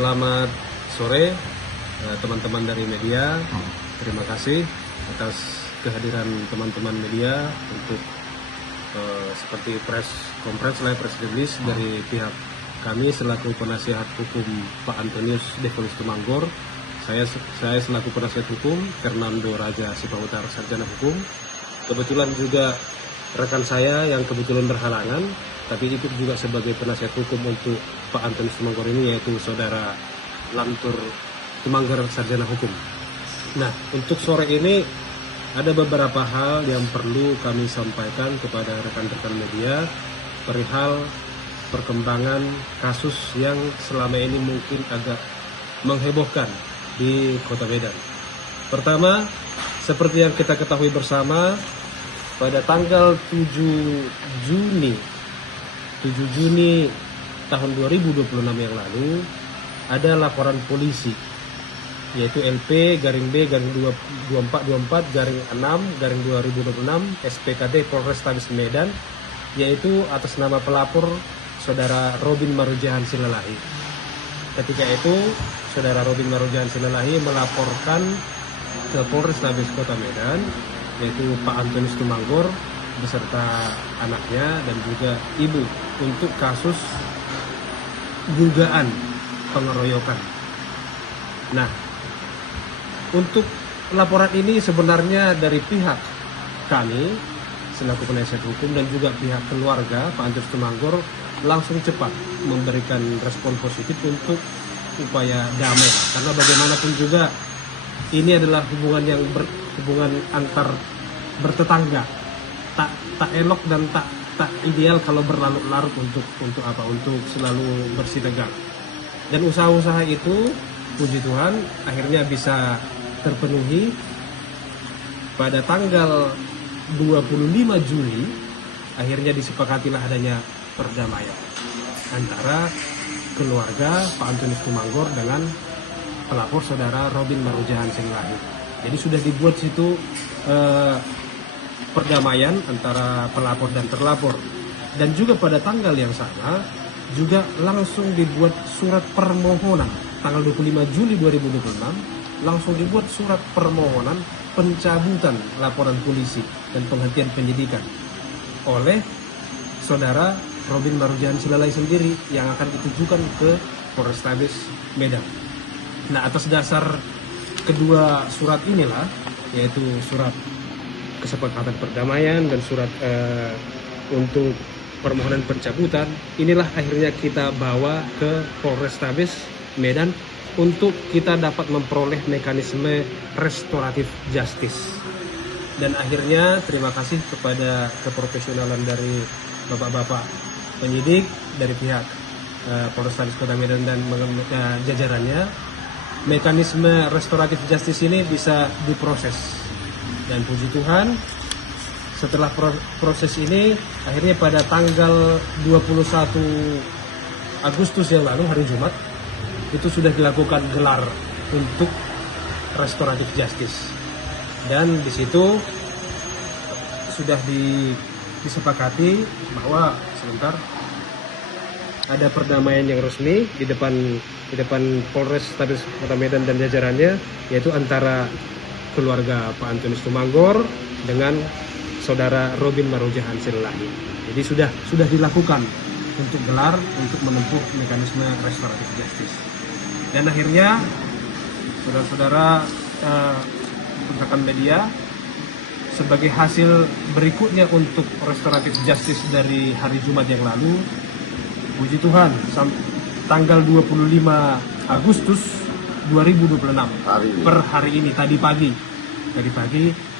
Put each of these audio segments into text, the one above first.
Selamat sore teman-teman dari media. Terima kasih atas kehadiran teman-teman media untuk seperti press conference live press release dari pihak kami selaku penasihat hukum Pak Antonius Devolis Tumanggor. Saya selaku penasihat hukum Fernando Raja Sipahutar Sarjana Hukum. Kebetulan juga rekan saya yang kebetulan berhalangan, tapi ikut juga sebagai penasihat hukum untuk Pak Antonius Tumanggor ini, yaitu Saudara Lantur Tumanggor Sarjana Hukum. Nah, untuk sore ini ada beberapa hal yang perlu kami sampaikan kepada rekan-rekan media perihal perkembangan kasus yang selama ini mungkin agak menghebohkan di Kota Medan. Pertama, seperti yang kita ketahui bersama, pada tanggal 7 Juni tahun 2026 yang lalu ada laporan polisi, yaitu LP-B-2424-6-2026 SPKD Polrestabes Medan, yaitu atas nama pelapor Saudara Robin Marujahan Silalahi. Ketika itu Saudara Robin Marujahan Silalahi melaporkan ke Polrestabes Kota Medan, yaitu Pak Antonius Tumanggor beserta anaknya dan juga ibu, untuk kasus dugaan pengeroyokan. Nah, untuk laporan ini sebenarnya dari pihak kami selaku penasihat hukum dan juga pihak keluarga Pak Antonius Tumanggor langsung cepat memberikan respon positif untuk upaya damai, karena bagaimanapun juga ini adalah hubungan antar bertetangga, tak elok dan tak ideal kalau berlarut-larut untuk selalu bersih tegang. Dan usaha-usaha itu puji Tuhan akhirnya bisa terpenuhi. Pada tanggal 25 Juli akhirnya disepakatilah adanya perdamaian antara keluarga Pak Antonius Tumanggor dengan pelapor Saudara Robin Marujahan Silalahi. Jadi sudah dibuat situ perdamaian antara pelapor dan terlapor. Dan juga pada tanggal yang sama juga langsung dibuat surat permohonan. Tanggal 25 Juli 2026 langsung dibuat surat permohonan pencabutan laporan polisi dan penghentian penyidikan oleh Saudara Robin Marujahan Silalahi sendiri yang akan ditujukan ke Polrestabes Medan. Nah, atas dasar kedua surat inilah, yaitu surat kesepakatan perdamaian dan surat untuk permohonan pencabutan, inilah akhirnya kita bawa ke Polrestabes Medan untuk kita dapat memperoleh mekanisme restoratif justice. Dan akhirnya terima kasih kepada keprofesionalan dari bapak-bapak penyidik dari pihak Polrestabes Kota Medan dan jajarannya, mekanisme restoratif justice ini bisa diproses. Dan puji Tuhan, setelah proses ini akhirnya pada tanggal 21 Agustus yang lalu, hari Jumat, itu sudah dilakukan gelar untuk restoratif justice. Dan di situ sudah disepakati bahwa sebentar ada perdamaian yang resmi di depan Polrestabes Kota Medan dan jajarannya, yaitu antara keluarga Pak Antonius Tumanggor dengan Saudara Robin Marujahan Silalahi. Jadi sudah dilakukan untuk gelar untuk menempuh mekanisme restoratif justice. Dan akhirnya saudara-saudara rekan media, sebagai hasil berikutnya untuk restoratif justice dari hari Jumat yang lalu, puji Tuhan, tanggal 25 Agustus 2026 per hari ini, tadi pagi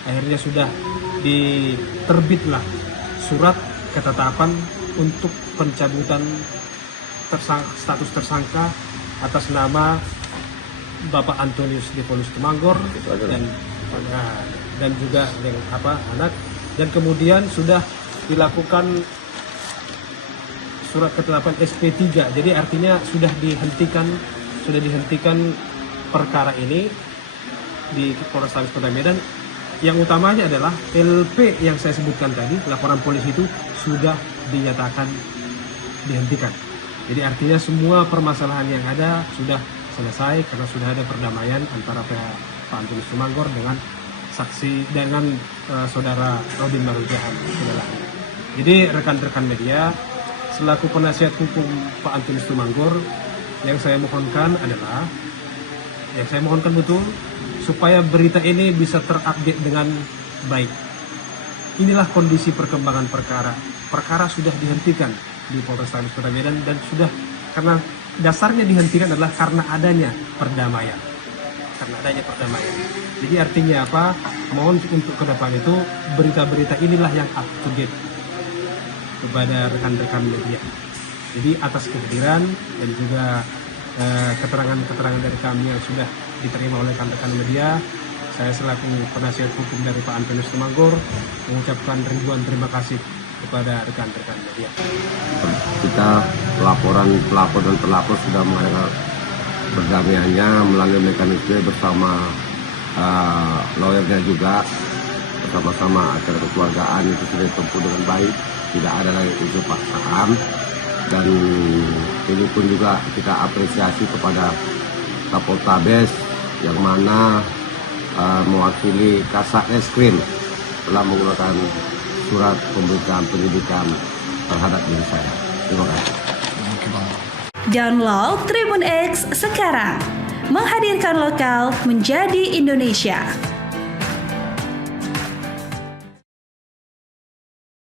akhirnya sudah diterbitlah surat ketetapan untuk pencabutan status tersangka atas nama Bapak Antonius Devolis Tumanggor dan juga anak, dan kemudian sudah dilakukan surat ketetapan SP3. Jadi artinya sudah dihentikan perkara ini di Polrestabes Kota Medan. Yang utamanya adalah LP yang saya sebutkan tadi, laporan polisi itu sudah dinyatakan dihentikan. Jadi artinya semua permasalahan yang ada sudah selesai karena sudah ada perdamaian antara pihak Pak Antonius Tumanggor dengan saksi dengan saudara Rodin Marujahan. Jadi rekan-rekan media, selaku penasihat hukum Pak Antonius Tumanggor, yang saya mohonkan betul supaya berita ini bisa terupdate dengan baik. Inilah kondisi perkembangan perkara. Perkara sudah dihentikan di Polrestabes Kota Medan dan sudah karena dasarnya dihentikan adalah karena adanya perdamaian. Jadi artinya apa? Mohon untuk ke depan itu berita-berita inilah yang up to date kepada rekan-rekan media. Jadi atas kehadiran dan juga keterangan-keterangan dari kami yang sudah diterima oleh rekan-rekan media, saya selaku penasihat hukum dari Pak Antonius Tumanggor mengucapkan ribuan terima kasih kepada rekan-rekan media. Kita pelapor dan pelapor sudah mengadakan perdamaiannya melalui mekanisme bersama lawyernya juga, bersama-sama acara kekeluargaan itu sudah ditempuh dengan baik, tidak ada lagi unsur paksaan. Dan ini pun juga kita apresiasi kepada Kapoltabes yang mana mewakili Kasat Eskrim telah menggunakan surat pemberitaan penyidikan terhadap diri saya. Terima kasih. Download Tribun X sekarang, menghadirkan lokal menjadi Indonesia.